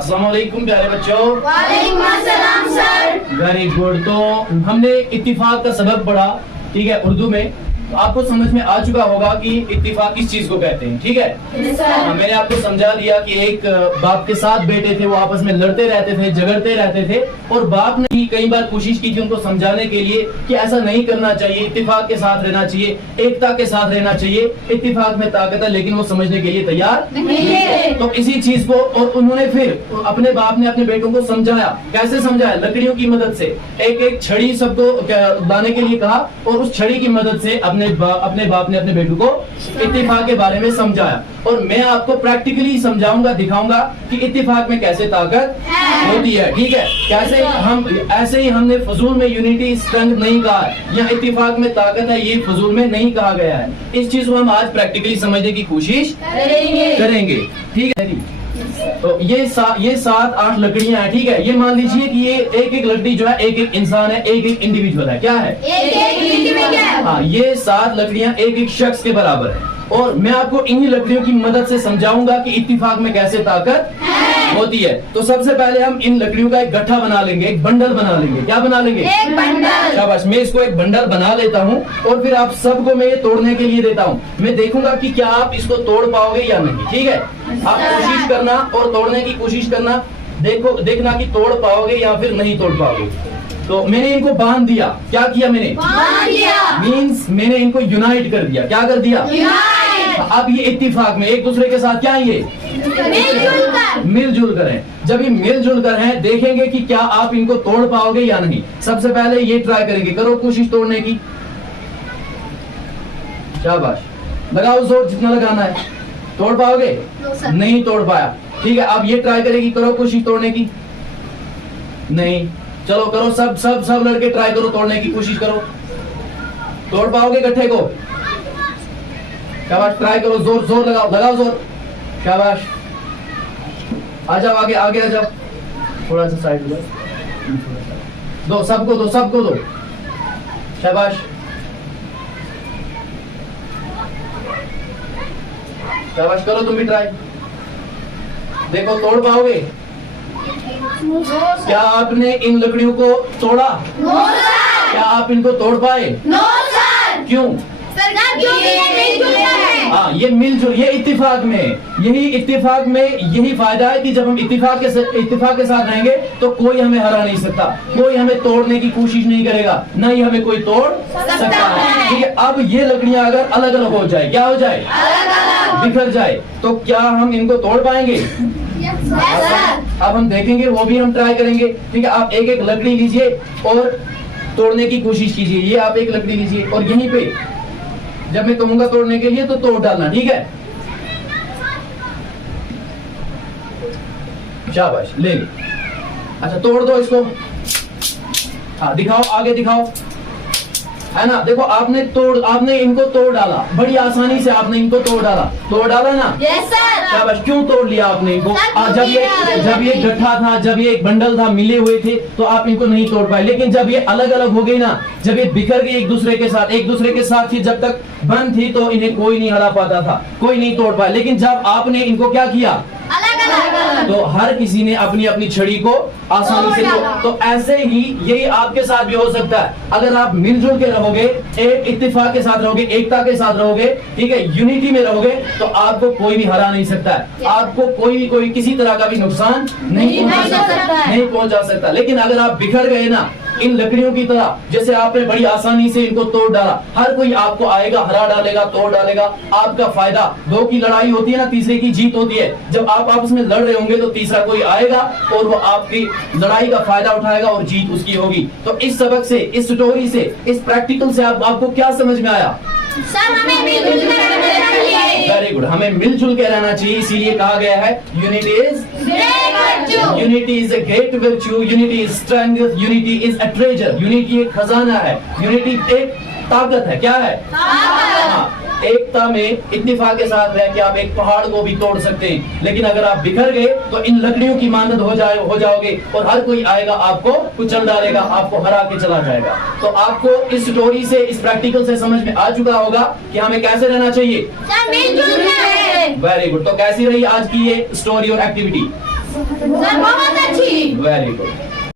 अस्सलाम वालेकुम प्यारे बच्चों। वालेकुम अस्सलाम सर। Very good. तो हमने इत्तिफाक का सबक पढ़ा, ठीक है, उर्दू में। तो आपको समझ में आ चुका होगा कि इत्तिफाक किस चीज को कहते हैं, ठीक है। मैंने आपको समझा दिया कि एक बाप के 7 बेटे थे, वो आपस में लड़ते रहते थे, झगड़ते रहते थे, और बाप ने कई बार कोशिश की थी उनको समझाने के लिए कि ऐसा नहीं करना चाहिए, इत्तिफाक के साथ रहना चाहिए, एकता के साथ रहना चाहिए, इत्तिफाक में ताकत है, लेकिन वो समझने के लिए तैयार नहीं है। तो इसी चीज को और उन्होंने फिर अपने बाप ने अपने बेटों को समझाया। कैसे समझाया? लकड़ियों की मदद से। एक एक छड़ी सबको लाने के लिए कहा, और उस छड़ी की मदद से अपने बाप ने अपने बेटों को इत्तिफाक के बारे में समझाया। और मैं आपको प्रैक्टिकली समझाऊंगा, दिखाऊंगा कि इत्तिफाक में कैसे ताकत होती है, ठीक है। कैसे हम ऐसे ही हमने फजूल में यूनिटी स्ट्रेंथ नहीं कहा, या इत्तिफाक में ताकत है ये फजूल में नहीं कहा गया है। इस चीज को हम आज प्रैक्टिकली समझने की कोशिश करेंगे, ठीक है। तो ये 7-8 लकड़ियां हैं, ठीक है। ये मान लीजिए कि ये एक एक लकड़ी जो है एक एक इंसान है, एक एक इंडिविजुअल है। क्या है? एक इंडिविजुअल। हाँ, ये 7 लकड़ियां एक एक शख्स के बराबर है, और मैं आपको इन्हीं लकड़ियों की मदद से समझाऊंगा कि इत्तिफाक में कैसे ताकत होती है। तो सबसे पहले हम इन लकड़ियों का एक गट्ठा बना लेंगे, एक बंडल बना लेंगे। क्या बना लेंगे? एक बंडल। शाबाश। मैं इसको एक बंडल बना लेता हूँ, और फिर आप सबको मैं ये तोड़ने के लिए देता हूँ। मैं देखूंगा कि क्या आप इसको तोड़ पाओगे या नहीं, ठीक है। आप कोशिश करना और तोड़ने की कोशिश करना, देखना कि तोड़ पाओगे या फिर नहीं तोड़ पाओगे। तो मैंने इनको बांध दिया। क्या किया मैंने? बांध दिया। मीन्स मैंने इनको यूनाइट कर दिया। क्या कर दिया? अब ये इत्तिफाक में एक दूसरे के साथ क्या ये मिलजुल कर हैं। जब ये मिलजुल कर हैं, देखेंगे कि क्या आप इनको तोड़ पाओगे या नहीं। सबसे पहले ये ट्राई करेंगे, करो कोशिश तोड़ने की। शाबाश, लगाओ जोर जितना लगाना है। तोड़ पाओगे? नहीं तोड़ पाया, ठीक है। अब ये ट्राई करेगी, करो कोशिश तोड़ने की। नहीं, चलो करो, सब लड़के ट्राई करो, तोड़ने की कोशिश करो। तोड़ पाओगे गट्ठे को? शाबाश, ट्राई करो, जोर लगाओ जोर। शाबाश, आ जाओ आगे आ जाओ, थोड़ा सा साइड दो, सबको दो। शाबाश, शाबाश, करो तुम भी ट्राई। देखो तोड़ पाओगे? क्या आपने इन लकड़ियों को तोड़ा? क्या आप इनको तोड़ पाए? क्यों? हाँ, ये मिलजुल, ये इत्तिफाक में, यही फायदा है कि जब हम इत्तिफाक के साथ रहेंगे तो कोई हमें हरा नहीं सकता, कोई हमें तोड़ने की कोशिश नहीं करेगा, ना ही हमें कोई तोड़ सकता है, ठीक है। अब ये लकड़ियां अगर अलग अलग हो जाए, क्या हो जाए? बिखर जाए, तो क्या हम इनको तोड़ पाएंगे? अब हम देखेंगे, वो भी हम ट्राई करेंगे, ठीक है। आप एक एक लकड़ी लीजिए और तोड़ने की कोशिश कीजिए। ये आप एक लकड़ी लीजिए और यहीं पे जब मैं कहूंगा तोड़ने के लिए तो तोड़ डालना, ठीक है। शाबाश, ले ली। अच्छा, तोड़ दो इसको। हाँ, दिखाओ, आगे दिखाओ, है ना। देखो आपने इनको तोड़ डाला, बड़ी आसानी से आपने इनको तोड़ डाला ना। Yes sir. शाबाश। क्यों तोड़ लिया आपने इनको? जब ये गट्ठा था, जब ये एक बंडल था, मिले हुए थे, तो आप इनको नहीं तोड़ पाए। लेकिन जब ये अलग अलग हो गई ना, जब ये बिखर गई एक दूसरे के साथ ही जब तक बंद थी, तो इन्हें कोई नहीं हरा पाता था, कोई नहीं तोड़ पाया। लेकिन जब आपने इनको क्या किया? तो हर किसी ने अपनी अपनी छड़ी को आसानी से तो ऐसे ही यही आपके साथ भी हो सकता है। अगर आप मिलजुल के रहोगे, एक इत्तिफाक के साथ रहोगे, एकता के साथ रहोगे, ठीक है, यूनिटी में रहोगे, तो आपको कोई भी हरा नहीं सकता है, आपको कोई किसी तरह का भी नुकसान नहीं पहुंचा सकता। लेकिन अगर आप बिखर गए ना इन लकड़ियों की तरह, जैसे आपने बड़ी आसानी से इनको तोड़ डाला, हर कोई आपको आएगा, हरा डालेगा, तोड़ डालेगा, आपका फायदा। 2 की लड़ाई होती है ना, तीसरे की जीत होती है। जब आप आपस में लड़ रहे होंगे तो तीसरा कोई आएगा और वो आपकी लड़ाई का फायदा उठाएगा और जीत उसकी होगी। तो इस सबक से, इस स्टोरी से, इस प्रैक्टिकल से आपको क्या समझ में आया? सर, हमें मिलजुल के रहना चाहिए। वेरी गुड, हमें मिलजुल के रहना चाहिए। इसीलिए कहा गया है unity is a great virtue, unity is strength, unity is a treasure, unity एक खजाना है, unity एक ताकत है। क्या है? हाँ, एकता में इत्तिफाक के साथ रह के आप एक पहाड़ को भी तोड़ सकते हैं। लेकिन अगर आप बिखर गए तो इन लकड़ियों की मानद हो जाओगे, और हर कोई आएगा, आपको कुचल डालेगा, आपको हरा के चला जाएगा। तो आपको इस स्टोरी से, इस प्रैक्टिकल से समझ में आ चुका होगा कि हमें कैसे रहना चाहिए। मिलजुल के। Very good. तो कैसी रही आज की ये स्टोरी और एक्टिविटी? सर बहुत अच्छी। Very good.